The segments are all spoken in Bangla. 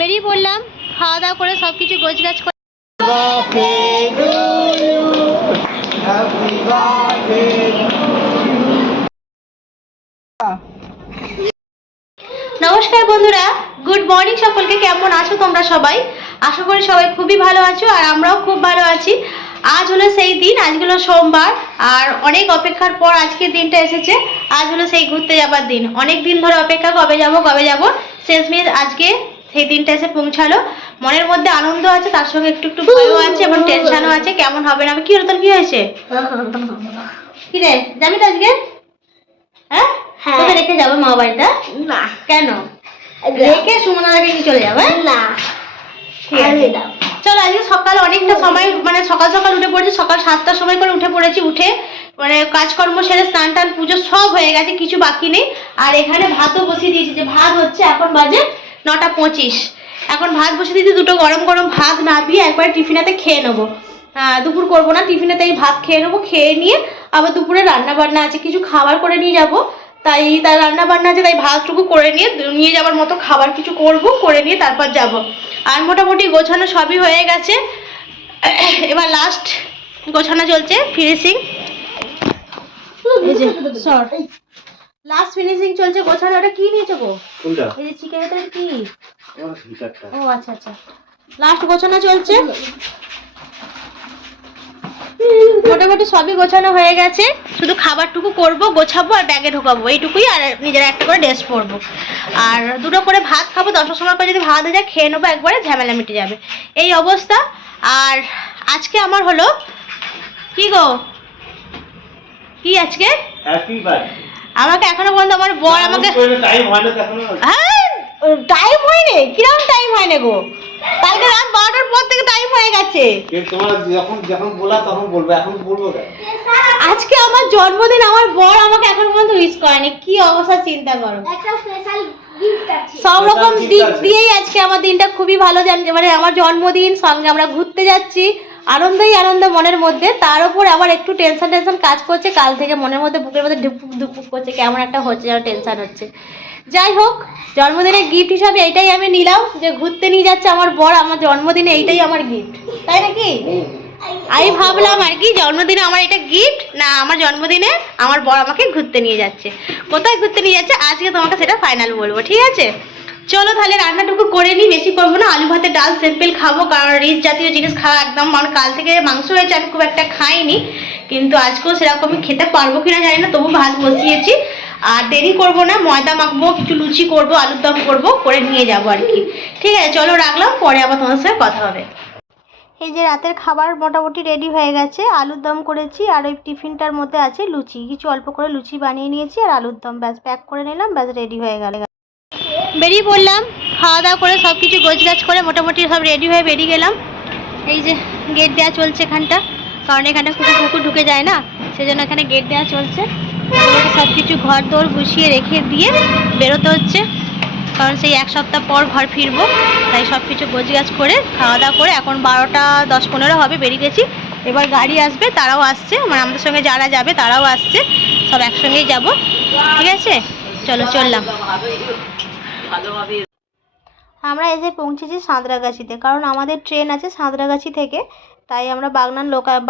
বেরিয়ে পড়লাম খাওয়া দাওয়া করে সব কিছু গোছগাছ করে। নমস্কার বন্ধুরা, গুড মর্নিং সকলকে। কেমন আছো তোমরা সবাই? আশা করি সবাই খুবই ভালো আছো, আর আমরাও খুব ভালো আছি। আজ হলো সেই দিন, আজ হলো সোমবার, আর অনেক অপেক্ষার পর আজকের দিনটা এসেছে। আজ হলো সেই ঘুরতে যাবার দিন। অনেক দিন ধরে অপেক্ষা, কবে যাব। শেষমেশ আজকে সেই দিনটা এসে পৌঁছালো। মনের মধ্যে আনন্দ আছে, তার সঙ্গে একটু একটু ভয়ও আছে এবং টেনশনও আছে। কেমন হবে না, কি হলো তোর, কি হয়েছে? কি রে, যাবি তো আজকে? হ্যাঁ, তোকে রেখে যাবো মা বাড়িটা? না। কেন রেখে সুমনাকে কি চলে যাবে? না, ঠিক আছে। চলো, আজকে সকাল অনেকটা সময়, মানে সকাল সকাল উঠে পড়েছি। সকাল 7টার সময় করে উঠে পড়েছি। উঠে মানে কাজকর্ম সেরে স্নান টান পুজো সব হয়ে গেছে, কিছু বাকি নেই। আর এখানে ভাতও বসিয়ে দিয়েছি, যে ভাত হচ্ছে। এখন বাজে 9টা 25। এখন ভাত বসিয়ে দিয়েছি, দুটো গরম গরম ভাত নামিয়ে একবার টিফিনেতে খেয়ে নেবো। দুপুর করবো না, টিফিনেতে এই ভাত খেয়ে নেবো। খেয়ে নিয়ে আবার দুপুরে রান্না বান্না আছে, কিছু খাবার করে নিয়ে যাবো। তাই রান্না বান্না আছে, তাই ভাতটুকু করে নিয়ে যাওয়ার মতো খাবার কিছু করব, করে নিয়ে তারপর যাব। আর মোটামুটি গোছানো সবই হয়ে গেছে। এবার লাস্ট গোছানো চলছে, ফিনিশিং। লাস্ট ফিনিশিং চলছে গোছানো। ওটা কি নিয়েছো গো? কোনটা? এই যে চিকেন, এটা কি? ও আচ্ছা আচ্ছা, লাস্ট গোছানো চলছে। মোটামুটি সবই গোছানো হয়ে গেছে, শুধু খাবারটুকু করবো, গোছাবো আর ব্যাগে ঢোকাবো, এইটুকুই। আর নিজেরা একটা করে ড্রেস পরবো, আর দুটো করে ভাত খাবো। 10টার সময় করে যদি ভাত হয়ে যায় খেয়ে নেবো, একবারে ঝামেলা মিটে যাবে, এই অবস্থা। আর আজকে আমার হলো কি গো, কি আজকে আমাকে এখনো পর্যন্ত আমার বর আমাকে, হ্যাঁ টাইম হয়নি। কিরকম টাইম হয়নি গো? কালকে রাত 12টার পর থেকে টাইম হয়ে গেছে। আজকে আমার জন্মদিন, আমার বর আমাকে এখন পর্যন্ত উইশ করেনি। কি অবস্থা চিন্তা করো। সব রকম দিক দিয়েই আজকে আমার দিনটা খুবই ভালো। মানে আমার জন্মদিন, সঙ্গে আমরা ঘুরতে যাচ্ছি, আনন্দই আনন্দ মনের মধ্যে। তার উপর আবার একটু টেনশন কাজ করছে। কাল থেকে মনের মধ্যে, বুকের মধ্যে ধুপুক করছে, কেমন একটা হচ্ছে, যেন টেনশন হচ্ছে। যাই হোক, জন্মদিনের গিফট হিসাবে এইটাই আমি নিলাম, যে ঘুরতে নিয়ে যাচ্ছে আমার বর আমার জন্মদিনে, এইটাই আমার গিফট, তাই নাকি? আমি ভাবলাম আর কি, জন্মদিনে আমার এটা গিফট না, আমার জন্মদিনে আমার বর আমাকে ঘুরতে নিয়ে যাচ্ছে। কোথায় ঘুরতে নিয়ে যাচ্ছে আজকে তোমাকে সেটা ফাইনাল বলবো, ঠিক আছে? চলো তাহলে রান্নাটুকু করে নিই, বেশি করবো না। আলু ভাতে ডাল সিম্পল খাবো, কারণ রিচ জাতীয় জিনিস খাওয়া একদম, মানে কাল থেকে মাংস হয়েছে, আমি খুব একটা খাইনি, কিন্তু আজকেও সেরকমই খেতে পারবো কিনা জানি না, তবু ভাত বসিয়েছি। আর দেরি করবো না, ময়দা মাখবো, কিছু লুচি করবো, আলুর দম করবো, করে নিয়ে যাবো আর কি। ঠিক আছে, চলো রাখলাম, পরে আবার তোমার সাথে কথা হবে। এই যে রাতের খাবার মোটামুটি রেডি হয়ে গেছে। আলুর দম করেছি, আর ওই টিফিনটার মধ্যে আছে লুচি, কিছু অল্প করে লুচি বানিয়ে নিয়েছি, আর আলুর দম ব্যাস প্যাক করে নিলাম, ব্যাস রেডি হয়ে গেল। বেরিয়ে পড়লাম খাওয়া দাওয়া করে, সব কিছু গোছগাছ করে মোটামুটি সব রেডি হয়ে বেরিয়ে গেলাম। এই যে গেট দেওয়া চলছে এখানটা, কারণ এখানে কুকুর ঢুকে যায় না, সেজন্য এখানে গেট দেওয়া চলছে। সব কিছু ঘর দোর গুছিয়ে রেখে দিয়ে বেরোতে হচ্ছে, কারণ সেই 1 সপ্তাহ পর ঘর ফিরবো। তাই সব কিছু গোছগাছ করে খাওয়া দাওয়া করে এখন 12টা 10-15 হবে, বেরিয়ে গেছি। এবার গাড়ি আসবে, তারাও আসছে, মানে আমাদের সঙ্গে যারা যাবে তারাও আসছে, সব একসঙ্গেই যাব, ঠিক আছে? চলো চললাম। আমরা এসে পৌঁছেছি সাঁতরাগাছিতে, কারণ আমাদের ট্রেন আছে সাঁতরাগাছি থেকে। তাই আমরা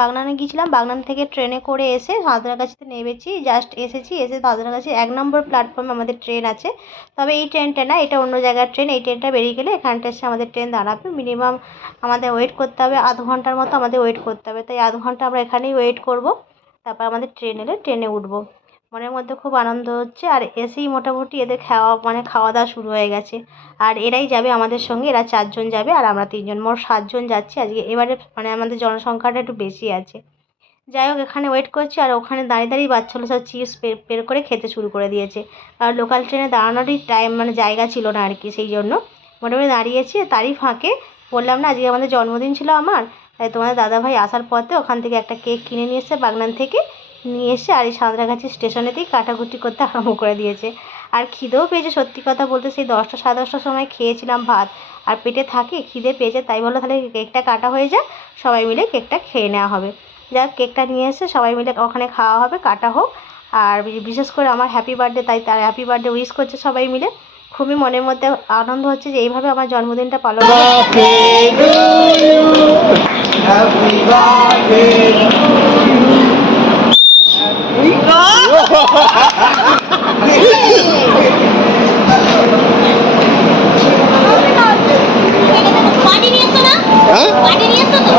বাগনানে গিয়েছিলাম, বাগনান থেকে ট্রেনে করে এসে সাঁতরাগাছিতে নেমেছি। জাস্ট এসেছি, এসে সাঁতরাগাছি 1 নম্বর প্ল্যাটফর্মে আমাদের ট্রেন আছে। তবে এই ট্রেনটা না, এটা অন্য জায়গার ট্রেন। এই ট্রেনটা বেরিয়ে গেলে এখানটা এসে আমাদের ট্রেন দাঁড়াবে। মিনিমাম আমাদের ওয়েট করতে হবে আধ ঘন্টার মতো, আমাদের ওয়েট করতে হবে। তাই আধ ঘন্টা আমরা এখানেই ওয়েট করব, তারপর আমাদের ট্রেন এলে ট্রেনে উঠবো। মনের মধ্যে খুব আনন্দ হচ্ছে। আর এসেই মোটামুটি এদের খাওয়া দাওয়া শুরু হয়ে গেছে। আর এরাই যাবে আমাদের সঙ্গে, এরা 4 জন যাবে, আর আমরা 3 জন, মোট 7 জন যাচ্ছি আজকে। এবারে মানে আমাদের জনসংখ্যাটা একটু বেশি আছে। যাই হোক, এখানে ওয়েট করছি, আর ওখানে দাঁড়িয়ে বাচ্চাগুলো সব চিপস বের করে খেতে শুরু করে দিয়েছে। আর লোকাল ট্রেনে দাঁড়ানোরই টাইম, মানে জায়গা ছিল না আর কি, সেই জন্য মোটামুটি দাঁড়িয়েছি। তারই ফাঁকে বললাম না আজকে আমাদের জন্মদিন ছিল আমার, তাই তোমাদের দাদাভাই আসার পথে ওখান থেকে একটা কেক কিনে নিয়ে এসেছে, বাগনান থেকে নিয়ে এসে, আর এই সাঁতরাগাছি স্টেশনেতেই কাটাকুটি করতে আরম্ভ করে দিয়েছে। আর খিদেও পেয়েছে, সত্যি কথা বলতে সেই 10টা 10:30টার সময় খেয়েছিলাম ভাত, আর পেটে থাকে, খিদে পেয়েছে। তাই বললো তাহলে কেকটা কাটা হয়ে যায়, সবাই মিলে কেকটা খেয়ে নেওয়া হবে। যাক, কেকটা নিয়ে এসে সবাই মিলে ওখানে খাওয়া হবে, কাটা হোক। আর বিশেষ করে আমার হ্যাপি বার্থডে, তাই তার হ্যাপি বার্থডে উইশ করছে সবাই মিলে। খুবই মনের মধ্যে আনন্দ হচ্ছে যে এইভাবে আমার জন্মদিনটা পালন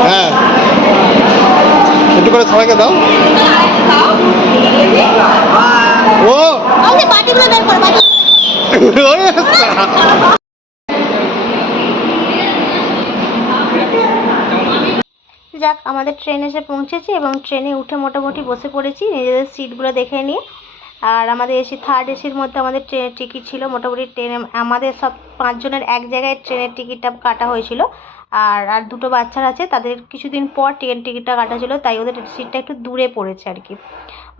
হ্যাঁ একটু করে সবাইকে দাও। ও যাক, আমাদের ট্রেন এসে পৌঁছেছে এবং ট্রেনে উঠে মোটামুটি বসে পড়েছি নিজেদের সিটগুলো দেখে নিয়ে। আর আমাদের এসি থার্ড এসির মধ্যে আমাদের ট্রেনের টিকিট ছিল মোটামুটি। ট্রেনে আমাদের সব 5 জনের এক জায়গায় ট্রেনের টিকিটটা কাটা হয়েছিল। আর আর দুটো বাচ্চারা আছে, তাদের কিছুদিন পর ট্রেন টিকিটটা কাটা ছিল, তাই ওদের সিটটা একটু দূরে পড়েছে আর কি।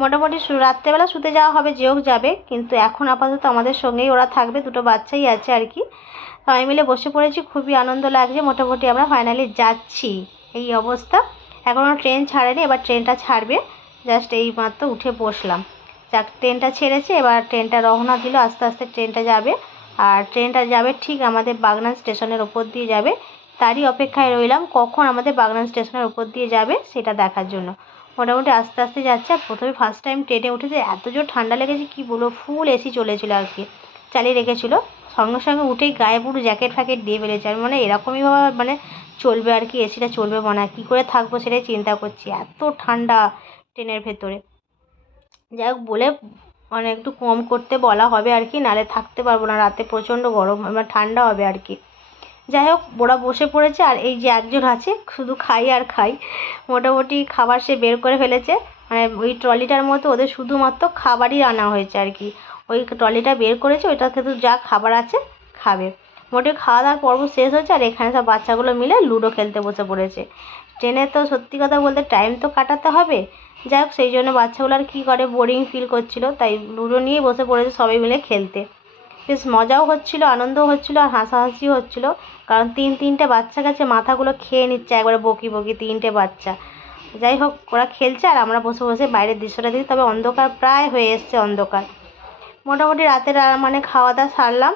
মোটামুটি রাত্রেবেলা শুতে যাওয়া হবে, যেও যাবে, কিন্তু এখন আপাতত আমাদের সঙ্গেই ওরা থাকবে, দুটো বাচ্চাই আছে আর কি। সবাই মিলে বসে পড়েছি, খুবই আনন্দ লাগছে। মোটামুটি আমরা ফাইনালি যাচ্ছি, এই অবস্থা। এখনও ট্রেন ছাড়েনি, এবার ট্রেনটা ছাড়বে, জাস্ট এই মাত্র উঠে বসলাম। যাক, ট্রেনটা ছেড়েছে, এবার ট্রেনটা রওনা দিল, আস্তে আস্তে ট্রেনটা যাবে। আর ট্রেনটা যাবে ঠিক আমাদের বাগনান স্টেশনের ওপর দিয়ে যাবে। তারই অপেক্ষায় রইলাম কখন আমাদের বাগনান স্টেশনের ওপর দিয়ে যাবে সেটা দেখার জন্য। মোটামুটি আস্তে আস্তে যাচ্ছে। আর প্রথমে ফার্স্ট টাইম ট্রেনে উঠেছে, এত জোর ঠান্ডা লেগেছে কি বলবো, ফুল এসি চলেছিল আর কি, চালিয়ে রেখেছিলো। সঙ্গে সঙ্গে উঠেই গায়ে পুরো জ্যাকেট ফ্যাকেট দিয়ে ফেলেছে। আর মানে এরকমইভাবে মানে চলবে আর কি, এসিটা চলবে মনে হয়, কী করে থাকবো সেটাই চিন্তা করছি, এত ঠান্ডা ট্রেনের ভেতরে। যাই হোক, বলে মানে একটু কম করতে বলা হবে আর কি, নাহলে থাকতে পারবো না, রাতে প্রচণ্ড গরম মানে ঠান্ডা হবে আর কি। যাই হোক, ওরা বসে পড়েছে, আর এই যে একজন আছে শুধু খাই আর খাই। মোটামুটি খাবার সে বের করে ফেলেছে, মানে ওই ট্রলিটার মধ্যে ওদের শুধুমাত্র খাবারই আনা হয়েছে আর কি। ওই ট্রলিটা বের করেছে, ওইটা কিন্তু যা খাবার আছে খাবে। মোটামুটি খাওয়া দাওয়ার পর্ব শেষ হয়েছে, আর এখানে সব বাচ্চাগুলো মিলে লুডো খেলতে বসে পড়েছে। ট্রেনে তো সত্যি কথা বলতে টাইম তো কাটাতে হবে। যাই হোক, সেই জন্য বাচ্চাগুলো আর কী করে, বোরিং ফিল করছিল, তাই লুডো নিয়েই বসে পড়েছে সবাই মিলে খেলতে। বেশ মজাও হচ্ছিলো, আনন্দও হচ্ছিলো, আর হাসাহাসিও হচ্ছিলো, কারণ তিনটে বাচ্চা কাছে মাথাগুলো খেয়ে নিচ্ছে একবারে বকি বকি, 3টে বাচ্চা। যাই হোক, ওরা খেলছে আর আমরা বসে বসে বাইরের দৃশ্যটা দেখি। তবে অন্ধকার প্রায় হয়ে এসছে, অন্ধকার। মোটামুটি রাতের মানে খাওয়া দাওয়া সারলাম,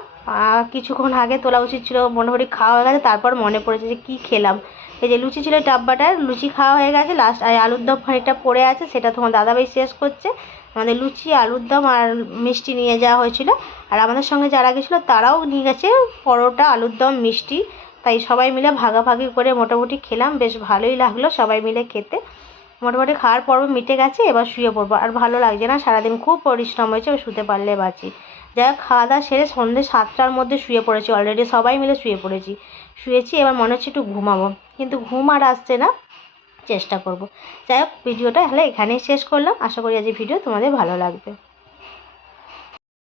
কিছুক্ষণ আগে তোলা উচিত ছিল, মোটামুটি খাওয়া হয়ে গেছে। তারপর মনে পড়েছে যে কী খেলাম। এই যে লুচি ছিল ডাব্বাটায়, লুচি খাওয়া হয়ে গেছে, লাস্ট আলুর দম খানিকটা পড়ে আছে, সেটা তোমার দাদাভাই শেষ করছে। আমাদের লুচি, আলুর দম আর মিষ্টি নিয়ে যাওয়া হয়েছিল। আর আমাদের সঙ্গে যারা গেছিলো তারাও নিয়ে গেছে পরোটা, আলুর দম, মিষ্টি। তাই সবাই মিলে ভাগাভাগি করে মোটামুটি খেলাম, বেশ ভালোই লাগলো সবাই মিলে খেতে। মোটামুটি খাওয়ার পর্ব মিটে গেছে, এবার শুয়ে পড়বো, আর ভালো লাগছে না, সারাদিন খুব পরিশ্রম হয়েছে, এবার শুতে পারলে বাঁচি। যাই হোক, খাওয়া দাওয়া সেরে সন্ধ্যে 7টার মধ্যে শুয়ে পড়েছি, অলরেডি সবাই মিলে শুয়ে পড়েছি। শুয়েছি, এবার মনে হচ্ছে একটু ঘুমাবো, কিন্তু ঘুম আর আসছে না, চেষ্টা করব। যাই হোক, ভিডিওটা তাহলে এখানেই শেষ করলাম। আশা করি আজ ভিডিও তোমাদের ভালো লাগবে।